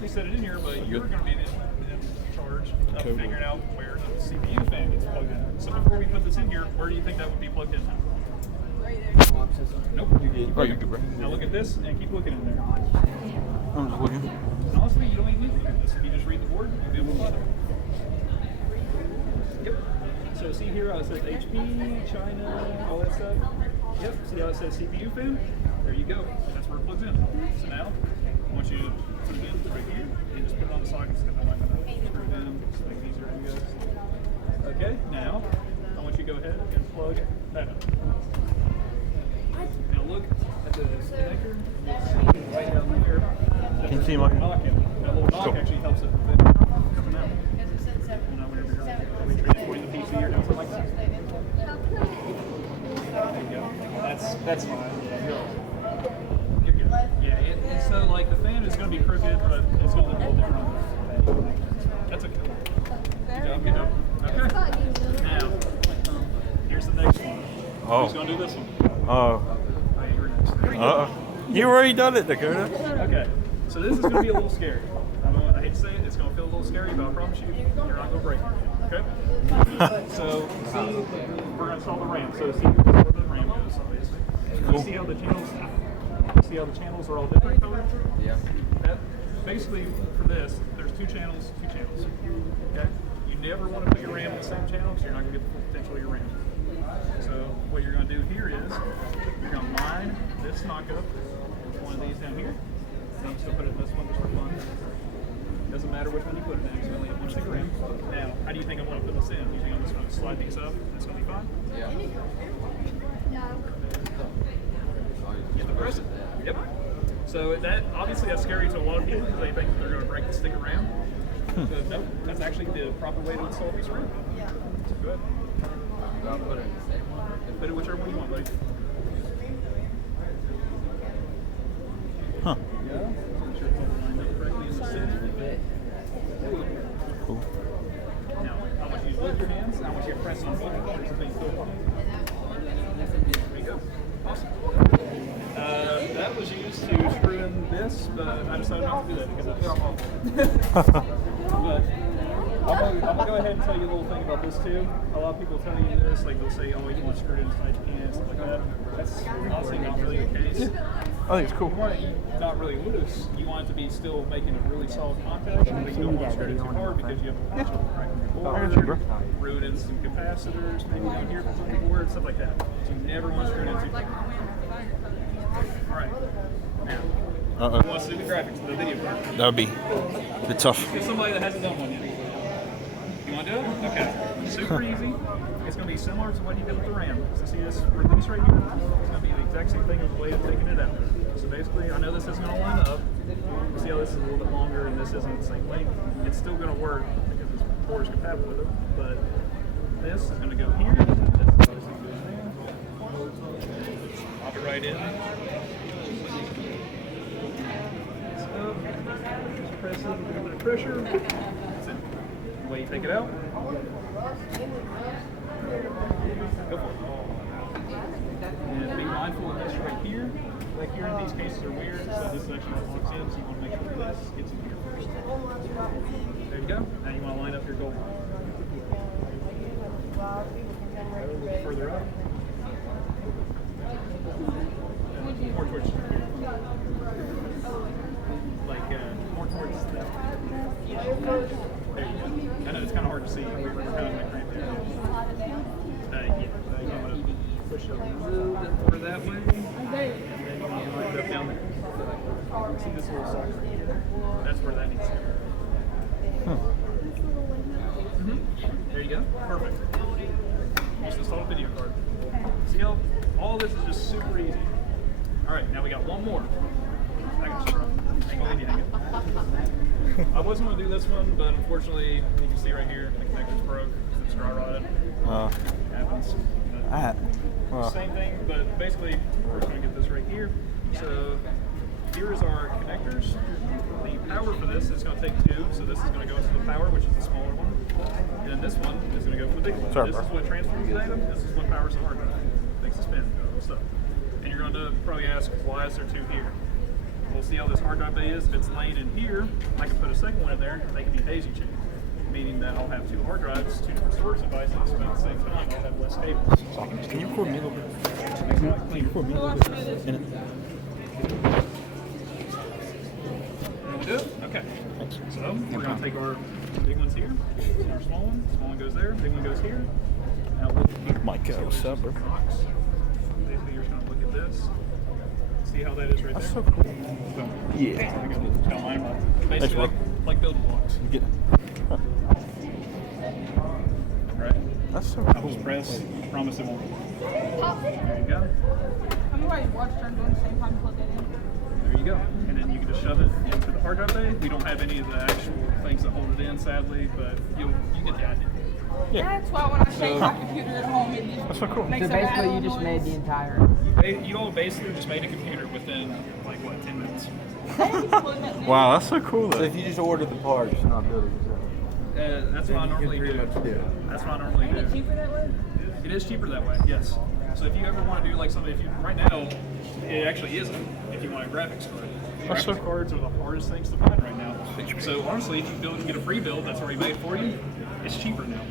basically set it in here, but you're going to be in charge of figuring out where the CPU fan gets plugged in. So before we put this in here, where do you think that would be plugged in? Nope. Oh, you're good, bro. Now look at this and keep looking in there. I'm just looking. And honestly, you don't even need to look at this. If you just read the board, you'll be able to find it. Yep. So see here how it says HP, China, all that stuff? Yep. See how it says CPU fan? There you go. That's where it plugs in. So now, I want you to put it in right here and just put it on the sockets because I'm not going to screw it in. Just make it easier on you guys. Okay. Now, I want you to go ahead and plug that in. Now look at the connector. It's right down there. Can you see my knock in? That little knock actually helps it prevent it from coming out. Well, now whenever you're transporting the PC or doing something like that. There you go. That's fine. You're good. Yeah, and so like the fan is going to be crooked, but it's going to look a little different. That's okay. Good job, good job. Okay. Now, here's the next one. Oh. Who's going to do this one? You already done it, Dakota. Okay, so this is going to be a little scary. I hate to say it, it's going to feel a little scary, but I promise you, you're not going to break it. Okay? So, see, we're going to install the RAM. So, see where the RAM goes, obviously. Cool. You see how the channels are all different colors? Yeah. Basically, for this, there's two channels. Okay? You never want to put your RAM in the same channel because you're not going to get the full potential of your RAM. So what you're going to do here is you're going to line this knock up with one of these down here. And I'm just going to put it in this one just for fun. Doesn't matter which one you put it in, because you only have one sticker in. Now, how do you think I want to put this in? Do you think I'm just going to slide these up and it's going to be fine? Yeah. Get the press it. Yep. So that obviously that's scary to a lot of people because they think they're going to break the stick of RAM. But nope, that's actually the proper way to install these RAM. So go ahead. I'll put it in the same one. Put it whichever one you want, buddy. Huh. Yeah. Make sure it's all lined up correctly in the center. Cool. Now, I want you to lift your hands. I want you to press on both corners until you feel one. There you go. Awesome. That was used to screw in this, but I decided not to do that because that's But I'm gonna go ahead and tell you a little thing about this too. A lot of people tell you this, like they'll say, "Oh, you want to screw it inside your hand," stuff like that. That's honestly not really the case. I think it's cool. You want it not really loose. You want it to be still making a really solid contact, but you don't want to screw it too hard because you have a potential to crack your board, root in some capacitors, maybe down here for the board, stuff like that. So you never want to screw it in too hard. All right. Now, who wants to do the graphics, the video part? That would be a bit tough. Get somebody that hasn't done one yet. You want to do it? Okay. Super easy. It's going to be similar to what you did with the RAM. So see this release right here? It's going to be the exact same thing as the way of taking it out. So basically, I know this isn't going to line up. See how this is a little bit longer and this isn't the same length? It's still going to work because this board is compatible with it. But this is going to go here. This obviously goes there. Pop it right in. So, just press it with a little bit of pressure. That's it. The way you take it out. Go for it. And be mindful of this right here. Like here in these cases are weird, so this is actually locks in, so you want to make sure this gets in here first. There you go. Now you want to line up your gold. A little further up. More towards here. Like more towards that. There you go. I know it's kind of hard to see. We're kind of like right there. You want to push it a little bit more that way. And then you want to line it up down there. See this little socket right here? That's where that needs to go. There you go. Perfect. Just install a video card. See how all this is just super easy. All right, now we got one more. I got you, bro. Hang on, hang on. I wasn't going to do this one, but unfortunately, you can see right here, the connector's broke. It's dry rotted. Happens. Same thing, but basically, we're going to get this right here. So here is our connectors. The power for this is going to take two, so this is going to go into the power, which is the smaller one. And then this one is going to go for the big one. This is what transfers the item. This is what powers the hard drive. Makes it spin. Stuff. And you're going to probably ask, why is there two here? We'll see how this hard drive bay is. If it's laying in here, I can put a second one in there, and they can be daisy chained, meaning that I'll have 2 hard drives, 2 different storage devices, but at the same time, I'll have less cables. So I can just Can you record me a little bit? make it cleaner. Record me a little bit. In it. We'll do it? Okay. So we're going to take our big ones here, and our small one. Small one goes there, big one goes here. Now we'll Mike, what's up, bro? basically, you're just going to look at this. See how that is right That's there? so cool. So, Yeah. I can tell mine about basically bro. like building blocks. You get Right? That's so I'll cool. just press, promise it won't. There you go. Have you already watched her doing the same time plug it in? There you go. And then you can just shove it into the hard drive bay. We don't have any of the actual things that hold it in, sadly, but you get the idea. That's why when I shake my computer at home, it just That's so cool. makes So a basically, rattle you just noise. made the entire. You all basically just made a computer within, like, what, 10 minutes? Wow, that's so cool. So Though. if you just order the parts, not build it yourself. That's what I Then you normally can pretty do. much do it. That's what I normally Is it do. cheaper that way? It is cheaper that way, yes. So if you ever want to do like something, if you right now, it actually isn't. If you want a graphics card, That's so graphics cards are the hardest things to find right now. So honestly, if you build and get a free build that's already made for you, it's cheaper now,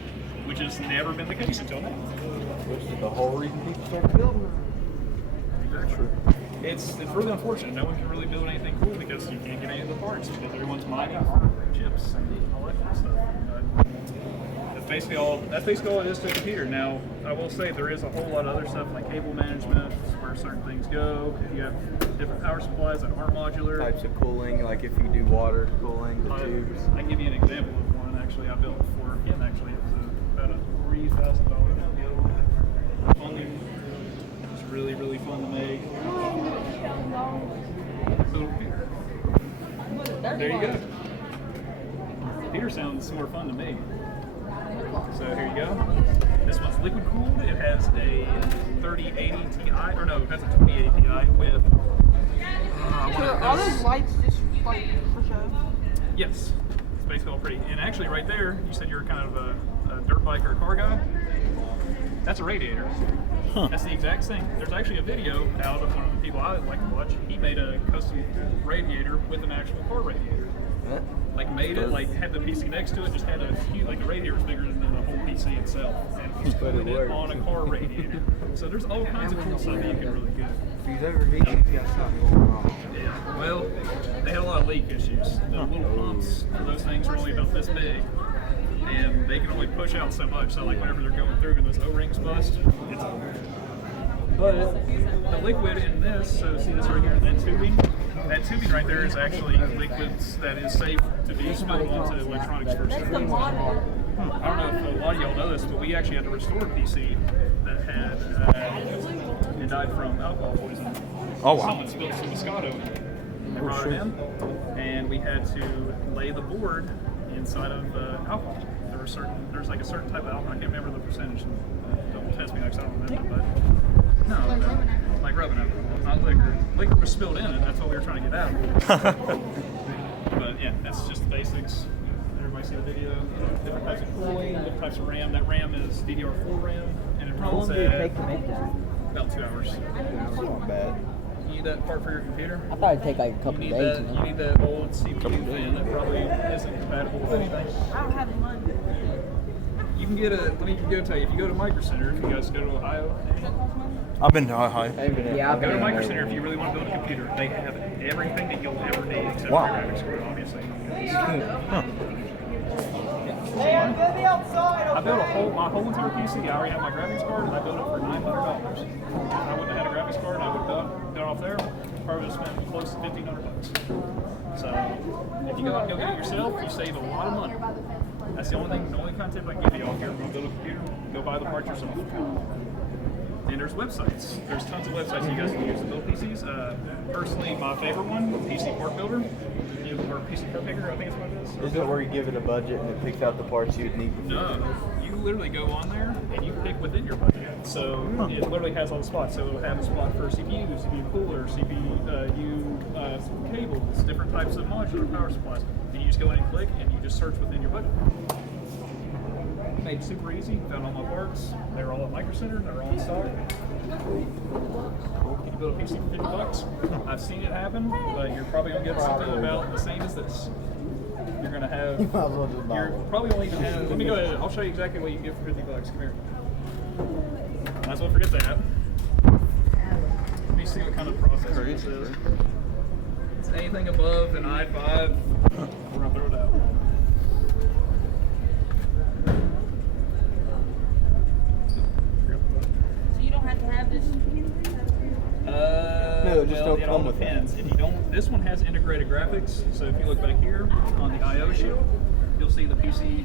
which has never been the case until now. Which is the whole reason people start building. Exactly. It's really unfortunate. No one can really build anything cool because you can't get any of the parts because everyone's mining for chips and all that kind of stuff. But that's basically all it is to a computer. Now, I will say there is a whole lot of other stuff like cable management, where certain things go. If you have different power supplies that aren't modular. Types of cooling, like if you do water cooling, the tubes. I can give you an example of one actually I built for him. Actually, it was about a $3,000 build. Only it was really fun to make. Little computer. There you go. Computer sounds more fun to me. So here you go. This one's liquid cooled. It has a 3080 Ti, or no, that's a 2080 Ti with. So are all those lights just like for show? Yes, it's basically all pretty. And actually, right there, you said you're kind of a dirt bike or a car guy. That's a radiator. That's the exact thing. There's actually a video out of one of the people I like to watch. He made a custom radiator with an actual car radiator. Huh? Like made it, like had the PC next to it, just had a huge, like the radiator was bigger than the whole PC itself, and just But it put it works. on a car radiator. So there's all kinds of cool stuff that you can really get. If you've ever reached, you got something going on. Yeah, well, they had a lot of leak issues. The little pumps for those things are only about this big, and they can only push out so much. So like whenever they're going through and those O-rings bust, it's over. But the liquid in this, so see this right here, that tubing right there is actually liquids that is safe to be spilled onto electronics for That's the storage. monitor. I don't know if a lot of y'all know this, but we actually had to restore a PC that had it died from alcohol poisoning. Oh, wow. Someone spilled some Moscato. They brought it in, and we had to lay the board inside of alcohol. There's like a certain type of alcohol. I can't remember the percentage. Don't test me next time. I don't remember, but no, like rubbing alcohol, not liquor. Liquor was spilled in it. That's what we were trying to get out. But yeah, that's just the basics. Everybody see the video? Different types of cooling, different types of RAM. That RAM is DDR4 RAM, and it How long runs did it at take to make that? about 2 hours. That's not bad. You need that part for your computer? I thought it'd take like a You couple need days. that. You You know? need that old CPU fan that probably isn't compatible with anything. I don't have the money. You can get a. Let me go tell you. If you go to Micro Center, if you guys go to Ohio, I've been to Ohio. Yeah, I've go to been Micro there. Center if you really want to build a computer. They have everything that you'll ever need except Wow. for your graphics card, obviously. Huh. I built my whole entire PC. I already have my graphics card, and I built it for $900. If I wouldn't have had a graphics card, I would have got off there. Probably would have spent close to $1,500. So if you go out and go get it yourself, you save a lot of money. That's the only kind of tip I can give you all here. If you want to build a computer, go buy the parts yourself. And there's websites. There's tons of websites you guys can use to build PCs. Personally, my favorite one, PC Part Builder, or PC Part Picker, I think it's what it is. Is it where you give it a budget and it picks out the parts you'd need? No, you literally go on there and you pick within your budget. So it literally has all the spots. So it'll have a spot for CPU, CPU cooler, CPU cables, different types of modular power supplies. And you just go in and click and you just search within your budget. Made super easy. Found all my parts. They were all at Micro Center. They're all in stock. Can you build a PC for $50? I've seen it happen, but you're probably gonna get something about the same as this. You're gonna have. You might as well just buy You're one. probably gonna even have. Let me go ahead. I'll show you exactly what you can get for $50. Come here. Might as well forget that. Let me see what kind of processor this is. It's anything above an i5. We're gonna throw it out. So you don't have to have this. No, just don't it all come with depends. that. If you don't, this one has integrated graphics. So if you look back here on the I/O chip, you'll see the PC